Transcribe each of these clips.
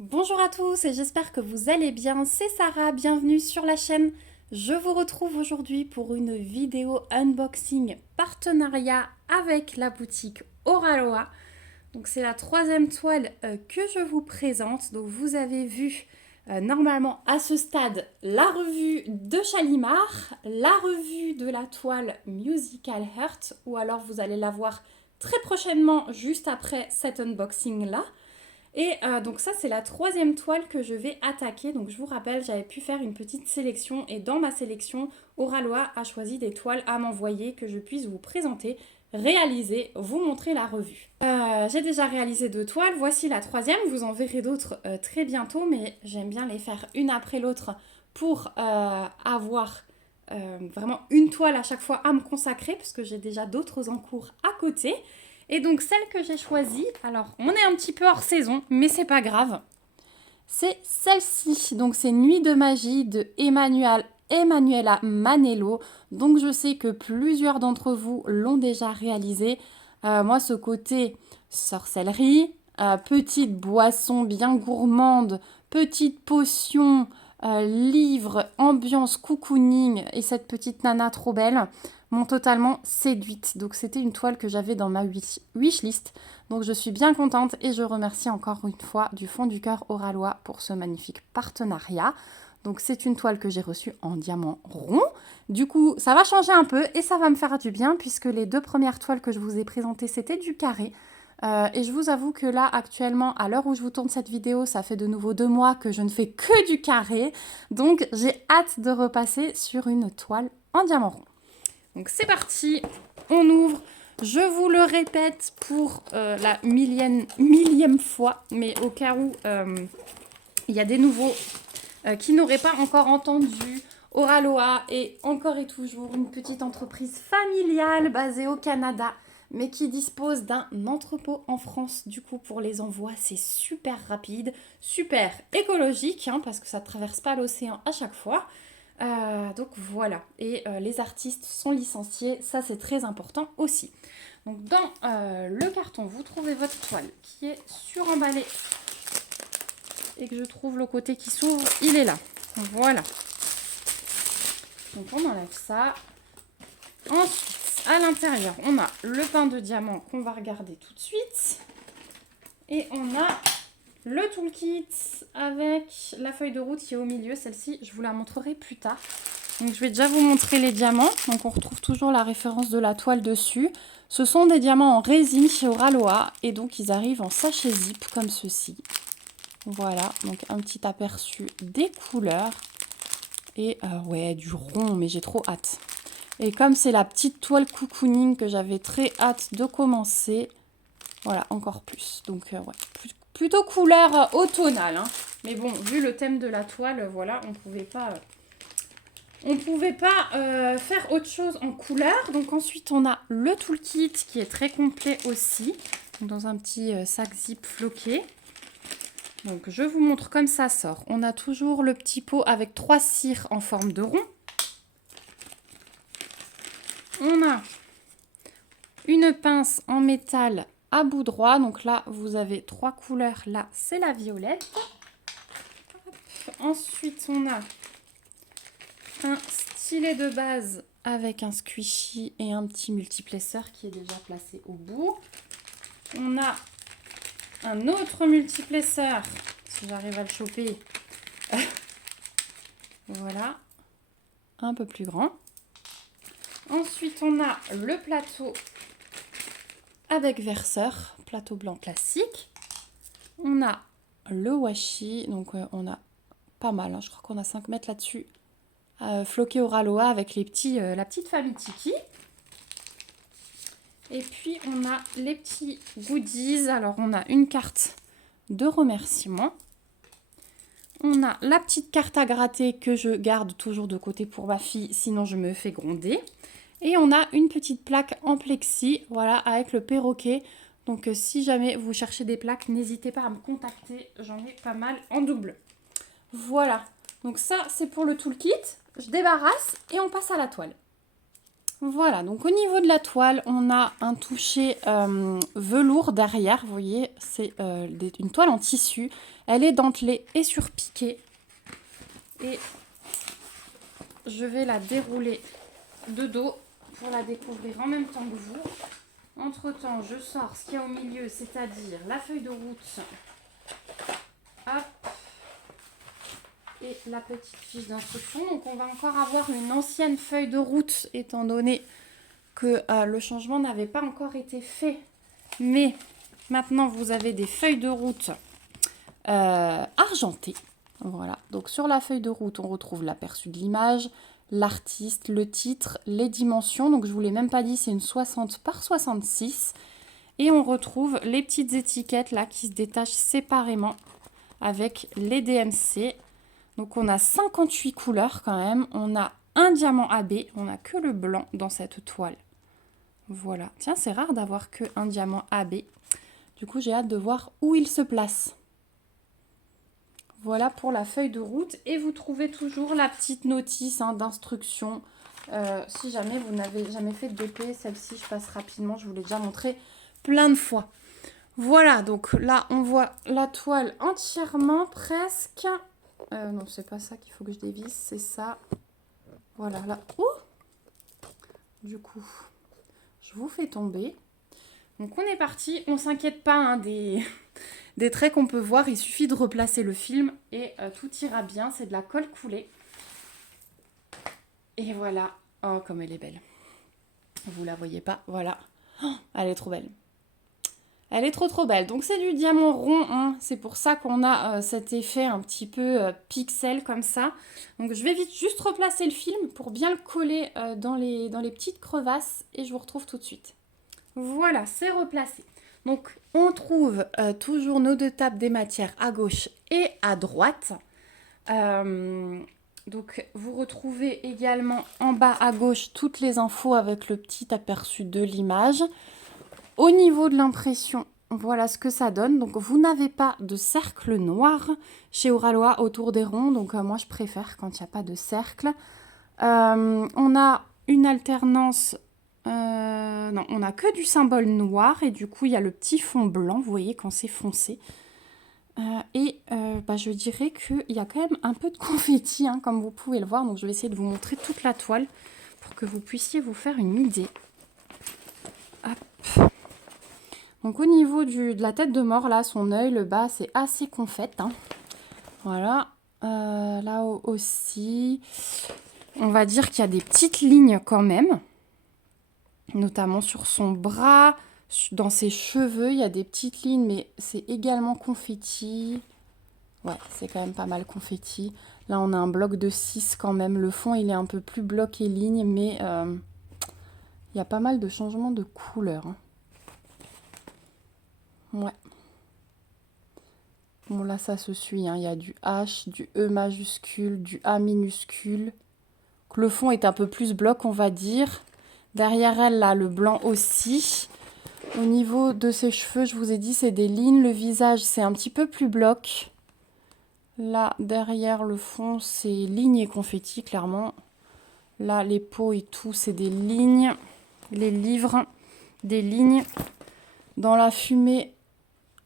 Bonjour à tous et j'espère que vous allez bien. C'est Sarah, bienvenue sur la chaîne. Je vous retrouve aujourd'hui pour une vidéo unboxing partenariat avec la boutique Oraloa. Donc c'est la troisième toile que je vous présente. Donc vous avez vu normalement à ce stade la revue de Chalimar, la revue de la toile Musical Heart, ou alors vous allez la voir très prochainement juste après cet unboxing là. Et donc ça c'est la troisième toile que je vais attaquer. Donc je vous rappelle, j'avais pu faire une petite sélection et dans ma sélection, Oraloa a choisi des toiles à m'envoyer que je puisse vous présenter, réaliser, vous montrer la revue. J'ai déjà réalisé 2 toiles, voici la troisième. Vous en verrez d'autres très bientôt, mais j'aime bien les faire une après l'autre pour avoir vraiment une toile à chaque fois à me consacrer parce que j'ai déjà d'autres en cours à côté. Et donc celle que j'ai choisie, alors on est un petit peu hors saison, mais c'est pas grave. C'est celle-ci, donc c'est Nuit de magie de Emanuela Manello. Donc je sais que plusieurs d'entre vous l'ont déjà réalisé. Moi ce côté sorcellerie, petite boisson bien gourmande, petite potion, livre, ambiance cocooning et cette petite nana trop belle m'ont totalement séduite. Donc c'était une toile que j'avais dans ma wishlist. Donc je suis bien contente et je remercie encore une fois du fond du cœur Oraloa pour ce magnifique partenariat. Donc c'est une toile que j'ai reçue en diamant rond. Du coup, ça va changer un peu et ça va me faire du bien puisque les 2 premières toiles que je vous ai présentées, c'était du carré. Et je vous avoue que là, actuellement, à l'heure où je vous tourne cette vidéo, ça fait de nouveau 2 mois que je ne fais que du carré. Donc j'ai hâte de repasser sur une toile en diamant rond. Donc c'est parti, on ouvre. Je vous le répète pour la millième fois, mais au cas où il y a des nouveaux qui n'auraient pas encore entendu, Oraloa est encore et toujours une petite entreprise familiale basée au Canada, mais qui dispose d'un entrepôt en France. Du coup, pour les envois, c'est super rapide, super écologique, hein, parce que ça ne traverse pas l'océan à chaque fois. Donc voilà, et les artistes sont licenciés, ça c'est très important aussi. Donc dans le carton, vous trouvez votre toile qui est suremballée et que je trouve le côté qui s'ouvre, il est là. Voilà. Donc on enlève ça. Ensuite, à l'intérieur, on a le pain de diamant qu'on va regarder tout de suite. Et on a le toolkit avec la feuille de route qui est au milieu. Celle-ci, je vous la montrerai plus tard. Donc je vais déjà vous montrer les diamants. Donc on retrouve toujours la référence de la toile dessus. Ce sont des diamants en résine chez Oraloa et donc ils arrivent en sachet zip comme ceci. Voilà, donc un petit aperçu des couleurs. Et ouais, du rond, mais j'ai trop hâte. Et comme c'est la petite toile cocooning que j'avais très hâte de commencer, voilà, encore plus. Donc ouais, plutôt couleur automnale. Hein. Mais bon, vu le thème de la toile, voilà, on pouvait pas faire autre chose en couleur. Donc ensuite, on a le toolkit qui est très complet aussi. Dans un petit sac zip floqué. Donc je vous montre comme ça sort. On a toujours le petit pot avec 3 cires en forme de rond. On a une pince en métal à bout droit. Donc là, vous avez 3 couleurs. Là, c'est la violette. Ensuite, on a un stylet de base avec un squishy et un petit multiplesseur qui est déjà placé au bout. On a un autre multiplesseur, si j'arrive à le choper. Voilà, un peu plus grand. Ensuite, on a le plateau avec verseur, plateau blanc classique. On a le washi, donc on a pas mal, hein, je crois qu'on a 5 mètres là-dessus. Floqué Oraloa avec les la petite famille Tiki. Et puis on a les petits goodies. Alors on a une carte de remerciement. On a la petite carte à gratter que je garde toujours de côté pour ma fille, sinon je me fais gronder. Et on a une petite plaque en plexi, voilà, avec le perroquet. Donc si jamais vous cherchez des plaques, n'hésitez pas à me contacter. J'en ai pas mal en double. Voilà, donc ça c'est pour le toolkit. Je débarrasse et on passe à la toile. Voilà, donc au niveau de la toile, on a un toucher velours derrière, vous voyez, c'est une toile en tissu. Elle est dentelée et surpiquée. Et je vais la dérouler de dos pour la découvrir en même temps que vous. Entre-temps, je sors ce qu'il y a au milieu, c'est-à-dire la feuille de route. Hop. Et la petite fiche d'instruction. Donc on va encore avoir une ancienne feuille de route, étant donné que le changement n'avait pas encore été fait. Mais maintenant, vous avez des feuilles de route argentées. Voilà. Donc sur la feuille de route, on retrouve l'aperçu de l'image, l'artiste, le titre, les dimensions. Donc je ne vous l'ai même pas dit, c'est une 60 par 66. Et on retrouve les petites étiquettes là qui se détachent séparément avec les DMC. Donc on a 58 couleurs quand même. On a un diamant AB. On n'a que le blanc dans cette toile. Voilà. Tiens, c'est rare d'avoir que un diamant AB. Du coup, j'ai hâte de voir où il se place. Voilà pour la feuille de route. Et vous trouvez toujours la petite notice d'instruction. Si jamais vous n'avez jamais fait de DP, celle-ci, je passe rapidement. Je vous l'ai déjà montré plein de fois. Voilà, donc là, on voit la toile entièrement, presque. Non, c'est pas ça qu'il faut que je dévisse, c'est ça. Voilà, là. Ouh, du coup, je vous fais tomber. Donc on est parti, on s'inquiète pas des traits qu'on peut voir, il suffit de replacer le film et tout ira bien, c'est de la colle coulée. Et voilà, oh comme elle est belle. Vous la voyez pas, voilà. Oh, elle est trop belle. Elle est trop belle. Donc c'est du diamant rond, c'est pour ça qu'on a cet effet un petit peu pixel comme ça. Donc je vais vite juste replacer le film pour bien le coller dans les petites crevasses et je vous retrouve tout de suite. Voilà, c'est replacé. Donc, on trouve toujours nos deux tables des matières à gauche et à droite. Donc, vous retrouvez également en bas à gauche toutes les infos avec le petit aperçu de l'image. Au niveau de l'impression, voilà ce que ça donne. Donc, vous n'avez pas de cercle noir chez Oralois autour des ronds. Donc, moi, je préfère quand il n'y a pas de cercle. On a une alternance... non, on n'a que du symbole noir et du coup il y a le petit fond blanc, vous voyez quand c'est foncé. Je dirais qu'il y a quand même un peu de confetti, comme vous pouvez le voir. Donc je vais essayer de vous montrer toute la toile pour que vous puissiez vous faire une idée. Hop. Donc au niveau de la tête de mort, là, son œil, le bas, c'est assez confette. Voilà. Là aussi, on va dire qu'il y a des petites lignes quand même. Notamment sur son bras, dans ses cheveux, il y a des petites lignes, mais c'est également confetti. Ouais, c'est quand même pas mal confetti. Là, on a un bloc de 6 quand même. Le fond, il est un peu plus bloc et ligne, mais il y a pas mal de changements de couleur. Ouais. Bon, là, ça se suit. Il y a du H, du E majuscule, du A minuscule. Le fond est un peu plus bloc, on va dire. Derrière elle, là, le blanc aussi. Au niveau de ses cheveux, je vous ai dit, c'est des lignes. Le visage, c'est un petit peu plus bloc. Là, derrière le fond, c'est lignes et confetti, clairement. Là, les peaux et tout, c'est des lignes. Les livres, des lignes. Dans la fumée,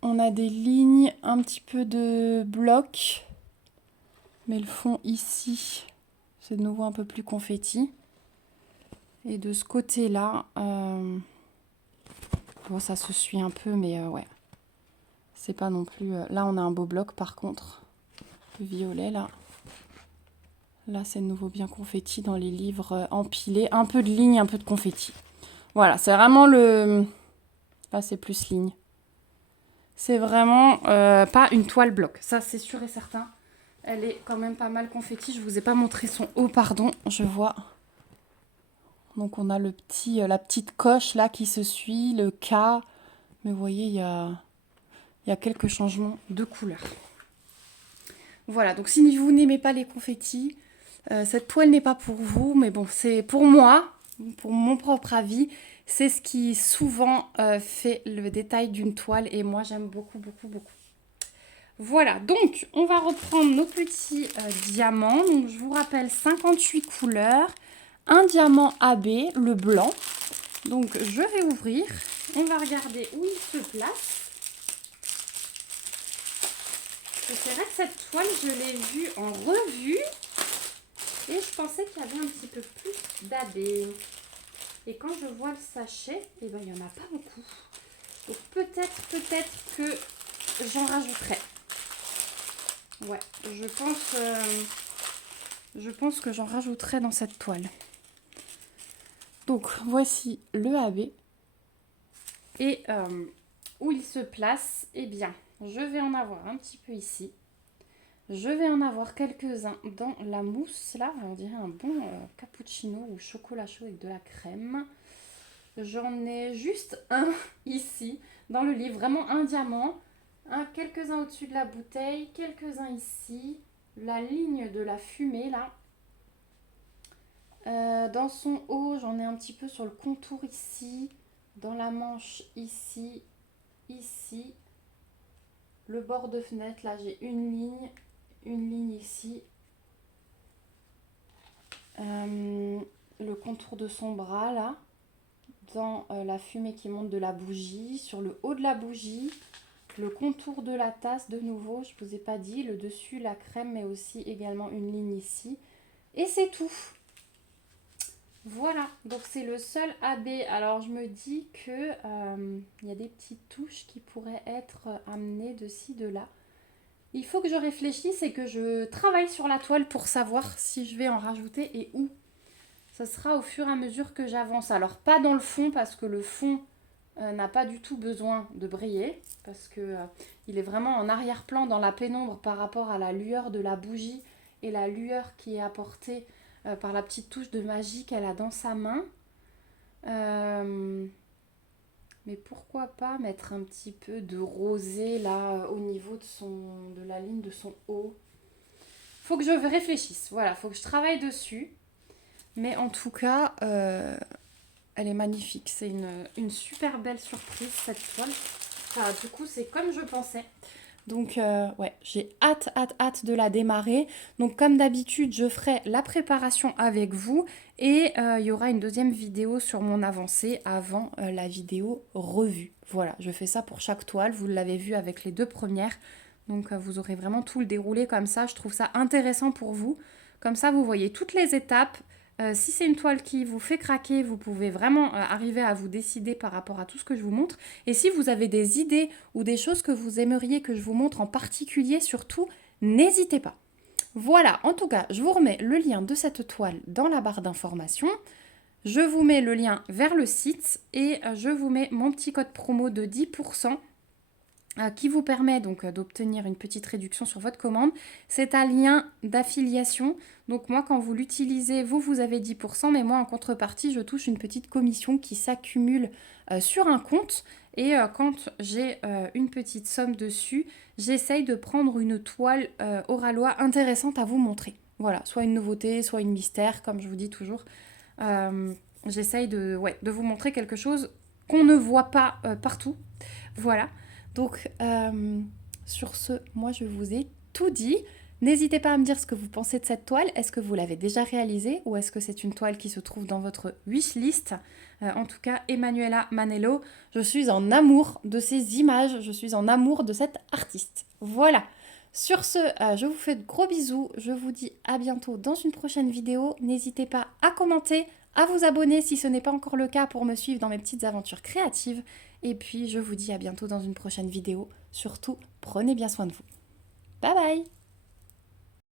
on a des lignes, un petit peu de bloc. Mais le fond ici, c'est de nouveau un peu plus confetti. Et de ce côté-là, bon, ça se suit un peu, mais ouais. C'est pas non plus... Là, on a un beau bloc, par contre. Violet, là. Là, c'est de nouveau bien confetti dans les livres empilés. Un peu de ligne, un peu de confetti. Voilà, c'est vraiment le... Là, c'est plus ligne. C'est vraiment pas une toile bloc. Ça, c'est sûr et certain. Elle est quand même pas mal confetti. Je vous ai pas montré son haut, pardon. Je vois... Donc on a la petite coche là qui se suit, le K. Mais vous voyez, il y a quelques changements de couleur. Voilà, donc si vous n'aimez pas les confettis, cette toile n'est pas pour vous. Mais bon, c'est pour moi, pour mon propre avis, c'est ce qui souvent fait le détail d'une toile. Et moi, j'aime beaucoup. Voilà, donc on va reprendre nos petits diamants. Donc je vous rappelle 58 couleurs. un diamant AB, le blanc. Donc je vais ouvrir, on va regarder où il se place. Et c'est vrai que cette toile, je l'ai vue en revue et je pensais qu'il y avait un petit peu plus d'AB. Et quand je vois le sachet, eh ben, il n'y en a pas beaucoup. Donc peut-être que j'en rajouterai. Ouais, je pense que j'en rajouterai dans cette toile. Donc voici le AB. Et où il se place, eh bien, je vais en avoir un petit peu ici. Je vais en avoir quelques-uns dans la mousse, là. On dirait un bon cappuccino ou chocolat chaud avec de la crème. J'en ai juste un ici, dans le livre. Vraiment un diamant. Quelques-uns au-dessus de la bouteille, quelques-uns ici. La ligne de la fumée, là. Dans son haut, j'en ai un petit peu sur le contour ici. Dans la manche ici, ici. Le bord de fenêtre, là, j'ai une ligne ici. Le contour de son bras, là. Dans la fumée qui monte de la bougie. Sur le haut de la bougie. Le contour de la tasse, de nouveau, je ne vous ai pas dit. Le dessus, la crème, mais aussi également une ligne ici. Et c'est tout. Voilà, donc c'est le seul AB. Alors je me dis que y a des petites touches qui pourraient être amenées de ci, de là. Il faut que je réfléchisse et que je travaille sur la toile pour savoir si je vais en rajouter et où. Ça sera au fur et à mesure que j'avance. Alors pas dans le fond parce que le fond n'a pas du tout besoin de briller. Parce que il est vraiment en arrière-plan dans la pénombre par rapport à la lueur de la bougie et la lueur qui est apportée par la petite touche de magie qu'elle a dans sa main. Mais pourquoi pas mettre un petit peu de rosé là au niveau de la ligne de son haut. Faut que je réfléchisse, voilà, faut que je travaille dessus. Mais en tout cas, elle est magnifique. C'est une super belle surprise cette toile. Enfin, du coup, c'est comme je pensais. Donc ouais, j'ai hâte de la démarrer. Donc comme d'habitude, je ferai la préparation avec vous et il y aura une deuxième vidéo sur mon avancée avant la vidéo revue. Voilà, je fais ça pour chaque toile, vous l'avez vu avec les deux premières. Donc vous aurez vraiment tout le déroulé comme ça, je trouve ça intéressant pour vous. Comme ça, vous voyez toutes les étapes. Si c'est une toile qui vous fait craquer, vous pouvez vraiment arriver à vous décider par rapport à tout ce que je vous montre. Et si vous avez des idées ou des choses que vous aimeriez que je vous montre en particulier, surtout, n'hésitez pas. Voilà, en tout cas, je vous remets le lien de cette toile dans la barre d'information. Je vous mets le lien vers le site et je vous mets mon petit code promo de 10% qui vous permet donc d'obtenir une petite réduction sur votre commande. C'est un lien d'affiliation. Donc moi, quand vous l'utilisez, vous avez 10%, mais moi, en contrepartie, je touche une petite commission qui s'accumule sur un compte. Et quand j'ai une petite somme dessus, j'essaye de prendre une toile Oralois intéressante à vous montrer. Voilà, soit une nouveauté, soit une mystère, comme je vous dis toujours. J'essaye de vous montrer quelque chose qu'on ne voit pas partout. Voilà. Donc, sur ce, moi, je vous ai tout dit. N'hésitez pas à me dire ce que vous pensez de cette toile. Est-ce que vous l'avez déjà réalisée ou est-ce que c'est une toile qui se trouve dans votre wishlist ? En tout cas, Emanuela Manello, je suis en amour de ces images, je suis en amour de cette artiste. Voilà. Sur ce, je vous fais de gros bisous. Je vous dis à bientôt dans une prochaine vidéo. N'hésitez pas à commenter, à vous abonner si ce n'est pas encore le cas pour me suivre dans mes petites aventures créatives. Et puis, je vous dis à bientôt dans une prochaine vidéo. Surtout, prenez bien soin de vous. Bye bye!